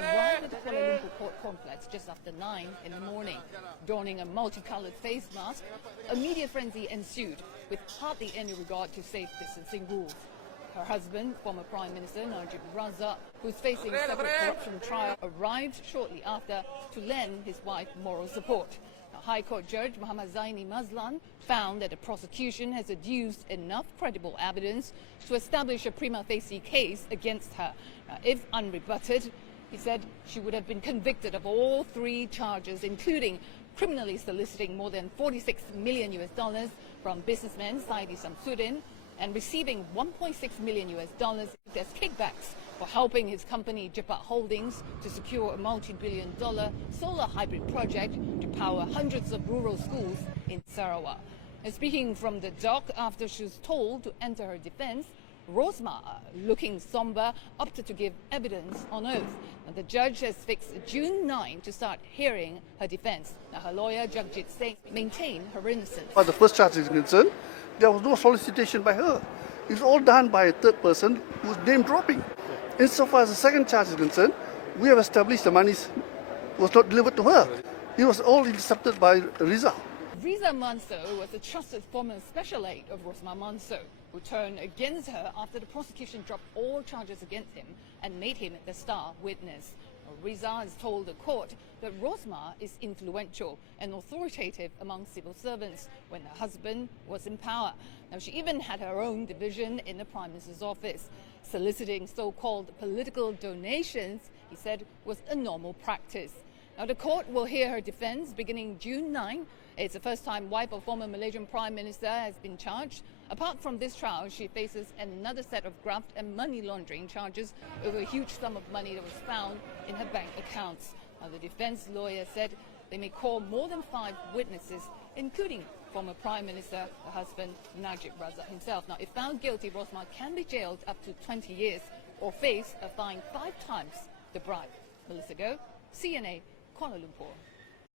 arrived at the Kuala Lumpur court complex just after 9 in the morning. Donning a multicolored face mask, a media frenzy ensued with hardly any regard to safe distancing rules. Her husband, former Prime Minister Najib Razak, who's facing a separate corruption trial, arrived shortly after to lend his wife moral support. High Court Judge Muhammad Zaini Mazlan found that the prosecution has adduced enough credible evidence to establish a prima facie case against her. Now, if unrebutted, he said she would have been convicted of all 3 charges, including criminally soliciting more than $46 million from businessman Saidi Samsudin and receiving $1.6 million as kickbacks for helping his company Juta Holdings to secure a multi-billion-dollar solar hybrid project to power hundreds of rural schools in Sarawak. And speaking from the dock after she was told to enter her defense, Rosmah, looking somber, opted to give evidence on oath. And the judge has fixed June 9 to start hearing her defense. Now, her lawyer, Jagjit Singh, maintained her innocence. As the first charge is concerned, there was no solicitation by her. It's all done by a third person who's name dropping. Insofar as the second charge is concerned, we have established the money was not delivered to her. It was all intercepted by Riza. Riza Manso was a trusted former special aide of Rosmah Manso, who turned against her after the prosecution dropped all charges against him and made him the star witness. Riza has told the court that Rosmah is influential and authoritative among civil servants when her husband was in power. Now, she even had her own division in the Prime Minister's office. Soliciting so-called political donations, he said, was a normal practice. Now, the court will hear her defense beginning June 9. It's the first time wife of former Malaysian Prime Minister has been charged. Apart from this trial, she faces another set of graft and money laundering charges over a huge sum of money that was found in her bank accounts. Now, the defense lawyer said they may call more than 5 witnesses, including former Prime Minister, her husband, Najib Razak himself. Now, if found guilty, Rosmah can be jailed up to 20 years or face a fine 5 times the bribe. Melissa Go, CNA, Kuala Lumpur.